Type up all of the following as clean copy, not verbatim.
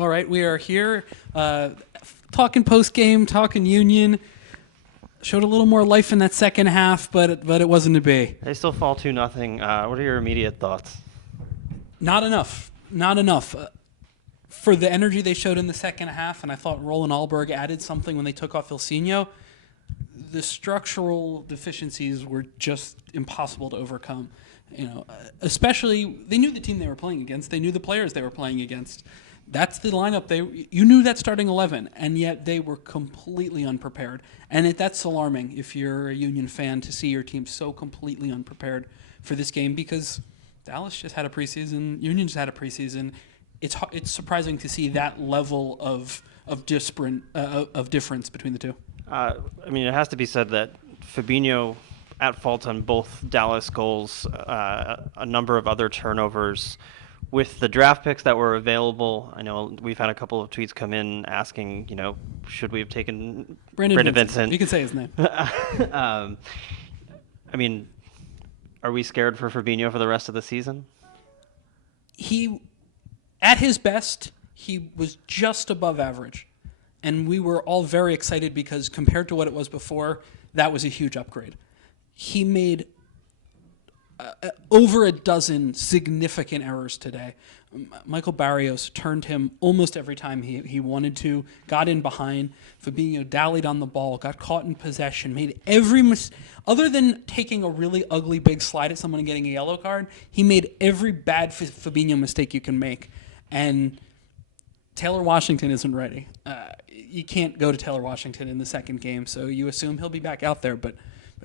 All right, we are here talking post game, talking Union. Showed a little more life in that second half, but it wasn't to be. They still fall 2-0. What are your immediate thoughts? Not enough. Not enough. For the energy they showed in the second half, and I thought Roland Alberg added something when they took off Ilsinho, the structural deficiencies were just impossible to overcome. Especially they knew the team they were playing against. They knew the players they were playing against. That's the lineup. You knew that starting 11, and yet they were completely unprepared. And that's alarming if you're a Union fan to see your team so completely unprepared for this game, because Dallas just had a preseason, Union just had a preseason. It's surprising to see that level of difference between the two. It has to be said that Fabinho at fault on both Dallas goals, a number of other turnovers. With the draft picks that were available, I know we've had a couple of tweets come in asking, should we have taken Brandon Vincent? You can say his name. Are we scared for Fabinho for the rest of the season? At his best, he was just above average. And we were all very excited because compared to what it was before, that was a huge upgrade. He made over a dozen significant errors today. Michael Barrios turned him almost every time he wanted to, got in behind. Fabinho dallied on the ball, got caught in possession, made other than taking a really ugly big slide at someone and getting a yellow card, he made every bad Fabinho mistake you can make. And Taylor Washington isn't ready. You can't go to Taylor Washington in the second game, so you assume he'll be back out there, but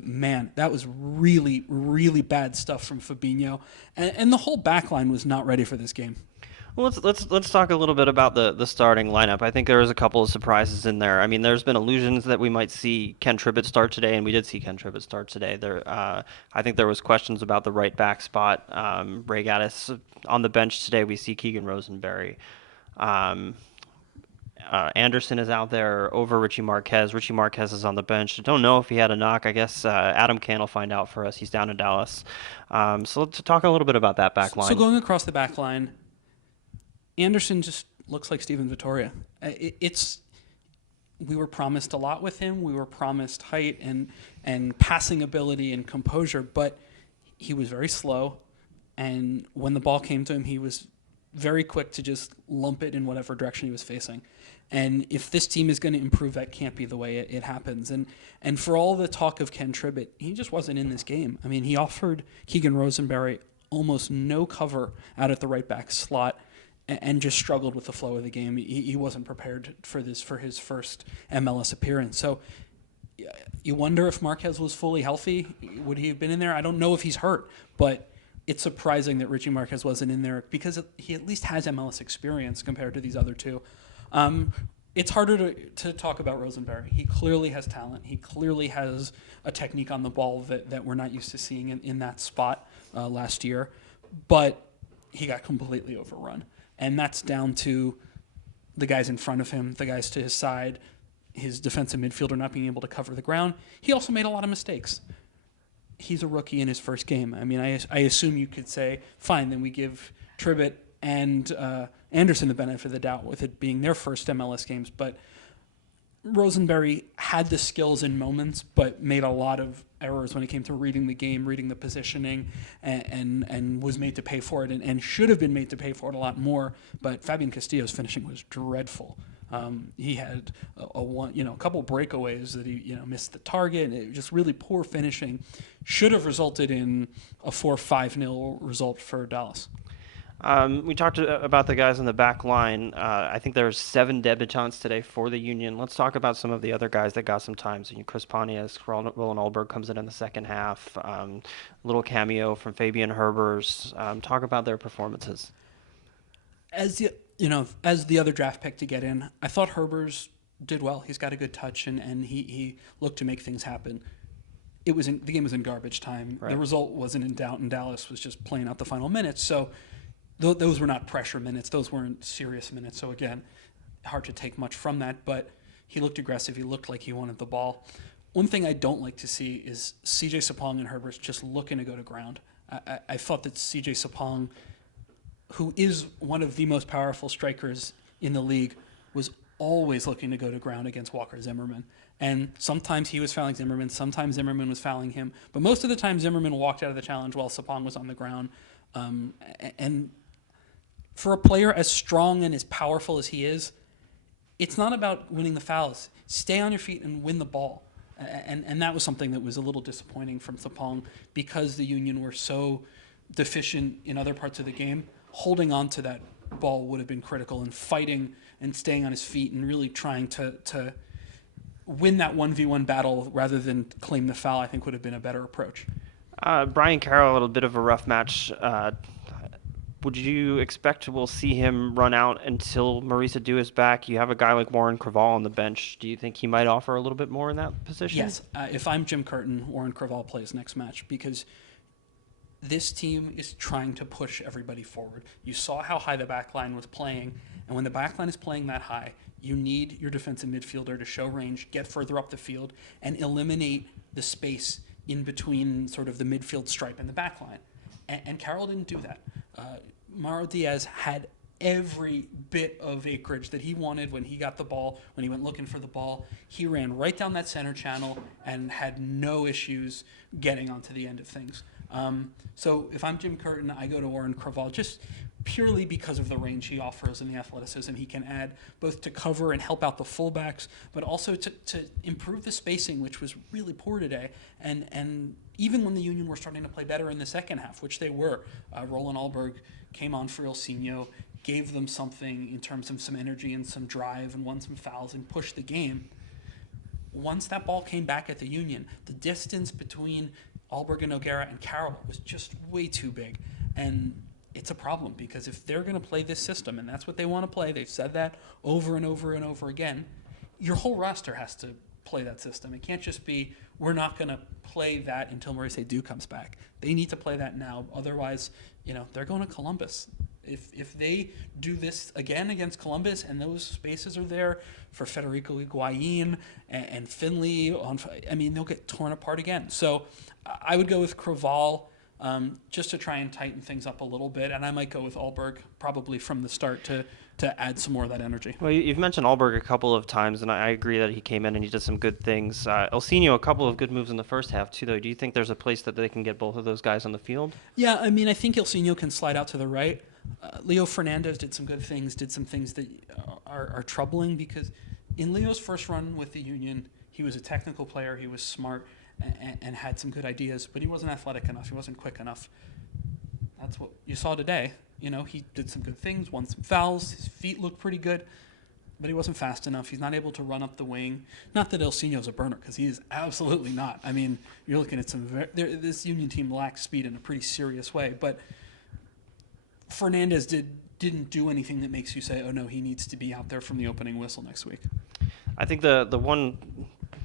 man, that was really, really bad stuff from Fabinho, and the whole back line was not ready for this game. Well, let's talk a little bit about the starting lineup. I think there was a couple of surprises in there. I mean, there's been illusions that we might see Ken Tribbett start today, and we did see Ken Tribbett start today. I think there was questions about the right back spot. Ray Gaddis on the bench today. We see Keegan Rosenberry. Anderson is out there over Richie Marquez. Richie Marquez is on the bench. I don't know if he had a knock. I guess Adam Can will find out for us. He's down in Dallas. So let's talk a little bit about that back line. So going across the back line, Anderson just looks like Steven Vittoria. We were promised a lot with him. We were promised height and passing ability and composure, but he was very slow. And when the ball came to him, he was very quick to just lump it in whatever direction he was facing. And if this team is going to improve, that can't be the way it happens. And for all the talk of Ken Tribbett, he just wasn't in this game. I mean, he offered Keegan Rosenberry almost no cover out at the right back slot and just struggled with the flow of the game. He wasn't prepared for his first MLS appearance. So you wonder if Marquez was fully healthy. Would he have been in there? I don't know if he's hurt, but it's surprising that Richie Marquez wasn't in there because he at least has MLS experience compared to these other two. It's harder to talk about Rosenberry. He clearly has talent. He clearly has a technique on the ball that we're not used to seeing in that spot last year. But he got completely overrun. And that's down to the guys in front of him, the guys to his side, his defensive midfielder not being able to cover the ground. He also made a lot of mistakes. He's a rookie in his first game. I mean, I assume you could say, fine, then we give Tribbett and Anderson the benefit of the doubt with it being their first MLS games. But Rosenberry had the skills in moments, but made a lot of errors when it came to reading the game, reading the positioning, and was made to pay for it, and should have been made to pay for it a lot more. But Fabian Castillo's finishing was dreadful. He had a couple breakaways that he missed the target. And it was just really poor finishing. Should have resulted in a 4-5-0 result for Dallas. We talked about the guys on the back line. I think there's 7 debutants today for the Union. Let's talk about some of the other guys that got some time. So Chris Pontius, Roland Alberg comes in the second half. Little cameo from Fabian Herbers. Talk about their performances. As the other draft pick to get in, I thought Herbers did well. He's got a good touch, and he looked to make things happen. The game was in garbage time. Right. The result wasn't in doubt, and Dallas was just playing out the final minutes. So those were not pressure minutes. Those weren't serious minutes. So again, hard to take much from that. But he looked aggressive. He looked like he wanted the ball. One thing I don't like to see is CJ Sapong and Herbers just looking to go to ground. I thought that CJ Sapong, who is one of the most powerful strikers in the league was always looking to go to ground against Walker Zimmerman. And sometimes he was fouling Zimmerman, sometimes Zimmerman was fouling him. But most of the time, Zimmerman walked out of the challenge while Sapong was on the ground. And for a player as strong and as powerful as he is, it's not about winning the fouls. Stay on your feet and win the ball. And that was something that was a little disappointing from Sapong because the Union were so deficient in other parts of the game. Holding on to that ball would have been critical, and fighting and staying on his feet and really trying to win that 1v1 battle rather than claim the foul, I think would have been a better approach. Brian Carroll, a little bit of a rough match. Would you expect we'll see him run out until Maurice Adu is back? You have a guy like Warren Creavalle on the bench. Do you think he might offer a little bit more in that position? Yes. If I'm Jim Curtin, Warren Creavalle plays next match because this team is trying to push everybody forward. You saw how high the back line was playing, and when the back line is playing that high, you need your defensive midfielder to show range, get further up the field, and eliminate the space in between sort of the midfield stripe and the back line. And Carroll didn't do that. Mauro Diaz had every bit of acreage that he wanted when he got the ball, when he went looking for the ball. He ran right down that center channel and had no issues getting onto the end of things. So if I'm Jim Curtin, I go to Warren Creavalle just purely because of the range he offers and the athleticism he can add, both to cover and help out the fullbacks, but also to improve the spacing, which was really poor today. And even when the Union were starting to play better in the second half, which they were, Roland Alberg came on for Ilsinho, gave them something in terms of some energy and some drive and won some fouls and pushed the game. Once that ball came back at the Union, the distance between Alberg and Nogueira and Carroll was just way too big. And it's a problem because if they're going to play this system, and that's what they want to play, they've said that over and over and over again, your whole roster has to play that system. It can't just be, we're not going to play that until Maurice Adu comes back. They need to play that now. Otherwise, they're going to Columbus. If they do this again against Columbus and those spaces are there for Federico Higuain and Finley, they'll get torn apart again. So I would go with Creavalle just to try and tighten things up a little bit, and I might go with Alberg probably from the start to add some more of that energy. Well, you've mentioned Alberg a couple of times, and I agree that he came in and he did some good things. Ilsinho, a couple of good moves in the first half, too, though. Do you think there's a place that they can get both of those guys on the field? Yeah, I think Ilsinho can slide out to the right. Leo Fernandez did some good things, did some things that are troubling because in Leo's first run with the Union, he was a technical player, he was smart, and had some good ideas, but he wasn't athletic enough, he wasn't quick enough. That's what you saw today. He did some good things, won some fouls, his feet looked pretty good, but he wasn't fast enough. He's not able to run up the wing. Not that Ilsinho's a burner, because he is absolutely not. You're looking at this Union team lacks speed in a pretty serious way, but Fernandez didn't do anything that makes you say, oh no, he needs to be out there from the opening whistle next week. I think the one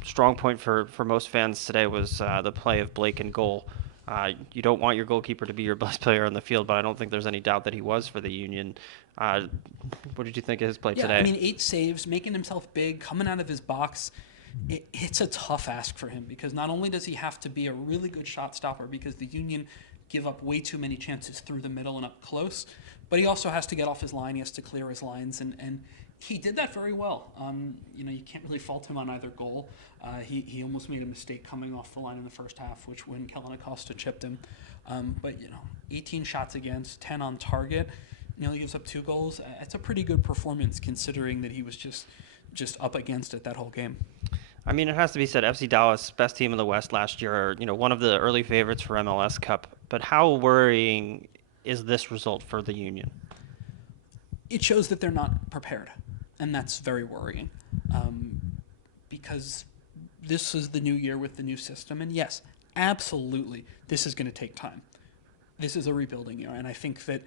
strong point for most fans today was the play of Blake in goal. You don't want your goalkeeper to be your best player on the field, but I don't think there's any doubt that he was for the Union. What did you think of his play today? 8 saves, making himself big, coming out of his box. It's a tough ask for him because not only does he have to be a really good shot stopper because the Union give up way too many chances through the middle and up close, but he also has to get off his line. He has to clear his lines, and he did that very well. You can't really fault him on either goal. He almost made a mistake coming off the line in the first half, which when Kellen Acosta chipped him. But 18 shots against, 10 on target. He gives up 2 goals. It's a pretty good performance considering that he was just up against it that whole game. It has to be said, FC Dallas, best team in the West last year, one of the early favorites for MLS Cup. But how worrying is this result for the Union? It shows that they're not prepared, and that's very worrying because this is the new year with the new system. And yes, absolutely, this is going to take time. This is a rebuilding year, and I think that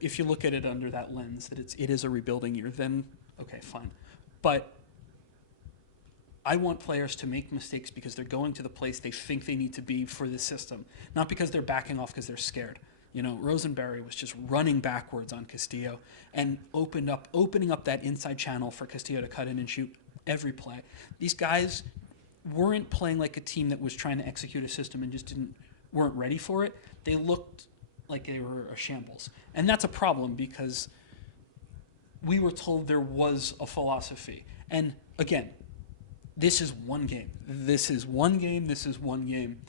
if you look at it under that lens, that it is a rebuilding year, then okay, fine. But I want players to make mistakes because they're going to the place they think they need to be for this system, not because they're backing off because they're scared. Rosenberry was just running backwards on Castillo and opening up that inside channel for Castillo to cut in and shoot every play. These guys weren't playing like a team that was trying to execute a system and just weren't ready for it. They looked like they were a shambles. And that's a problem because we were told there was a philosophy. And again, this is one game. This is one game. This is one game.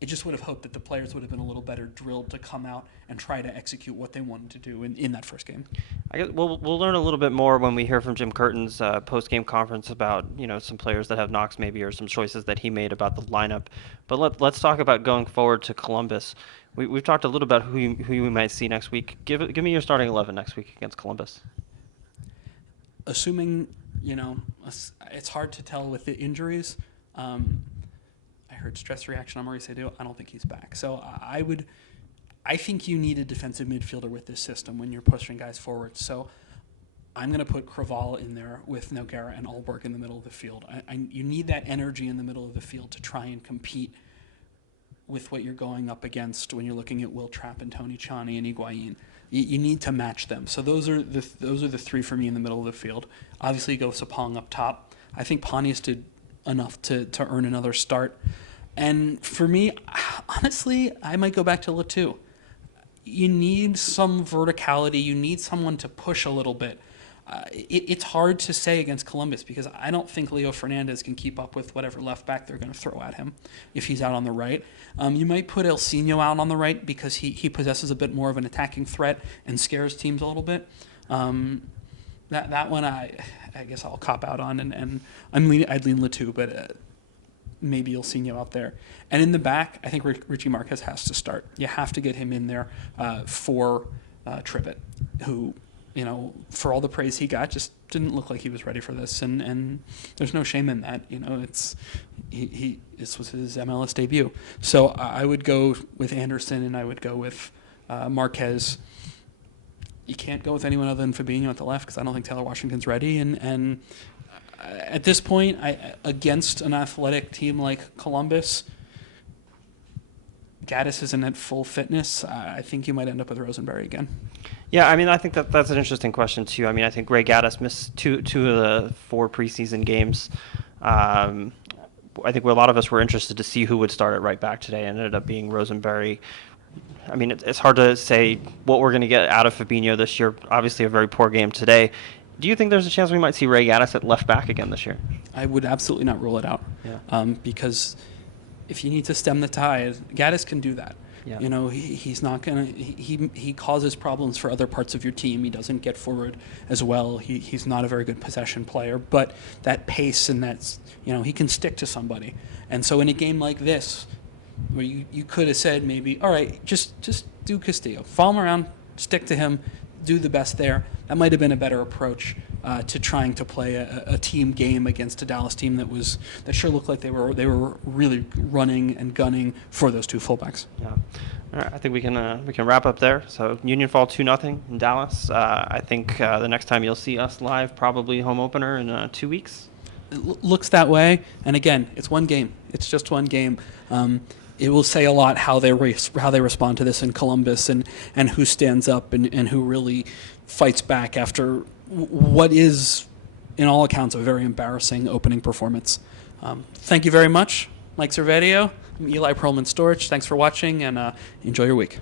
I just would have hoped that the players would have been a little better drilled to come out and try to execute what they wanted to do in that first game. I guess we'll learn a little bit more when we hear from Jim Curtin's post-game conference about some players that have knocks maybe, or some choices that he made about the lineup. But let's talk about going forward to Columbus. We've talked a little about who you might see next week. Give me your starting 11 next week against Columbus. Assuming it's hard to tell with the injuries. I heard stress reaction on Maurice Edu. I don't think he's back. So I think you need a defensive midfielder with this system when you're pushing guys forward. So I'm going to put Craval in there with Nogueira and Alberg in the middle of the field. You need that energy in the middle of the field to try and compete with what you're going up against when you're looking at Will Trapp and Tony Tchani and Higuain. You need to match them. So those are the three for me in the middle of the field. Obviously, you go Sapong up top. I think Pontius did enough to earn another start. And for me, honestly, I might go back to Letou. You need some verticality. You need someone to push a little bit. It's hard to say against Columbus because I don't think Leo Fernandez can keep up with whatever left back they're going to throw at him if he's out on the right. You might put Ilsinho out on the right because he possesses a bit more of an attacking threat and scares teams a little bit. That one I guess I'll cop out on, and I'd lean Letou, but maybe Ilsinho out there. And in the back, I think Richie Marquez has to start. You have to get him in there for Trivet, who, for all the praise he got, just didn't look like he was ready for this. And there's no shame in that. This was his MLS debut. So I would go with Anderson, and I would go with Marquez. You can't go with anyone other than Fabinho at the left because I don't think Taylor Washington's ready. And at this point, against an athletic team like Columbus, Gaddis isn't at full fitness. I think you might end up with Rosenberry again. Yeah, I think that's an interesting question too. I think Ray Gaddis missed two of the 4 preseason games. I think a lot of us were interested to see who would start at right back today. It ended up being Rosenberry. It's hard to say what we're going to get out of Fabinho this year. Obviously, a very poor game today. Do you think there's a chance we might see Ray Gaddis at left back again this year? I would absolutely not rule it out. Yeah. Because if you need to stem the tide, Gaddis can do that. Yeah. He's not gonna. He causes problems for other parts of your team. He doesn't get forward as well. He's not a very good possession player, but that pace and that's he can stick to somebody. And so in a game like this, where you could have said maybe, all right, just do Castillo, follow him around, stick to him, do the best there. That might have been a better approach to trying to play a team game against a Dallas team that sure looked like they were really running and gunning for those two fullbacks. Yeah. All right, I think we can wrap up there. So Union fall 2-0 in Dallas. I think the next time you'll see us live, probably home opener in 2 weeks. It looks that way. And again, it's one game. It's just one game. It will say a lot how they respond to this in Columbus and who stands up and who really fights back after what is, in all accounts, a very embarrassing opening performance. Thank you very much. Mike Servedio, I'm Eli Perlman Storch. Thanks for watching, and enjoy your week.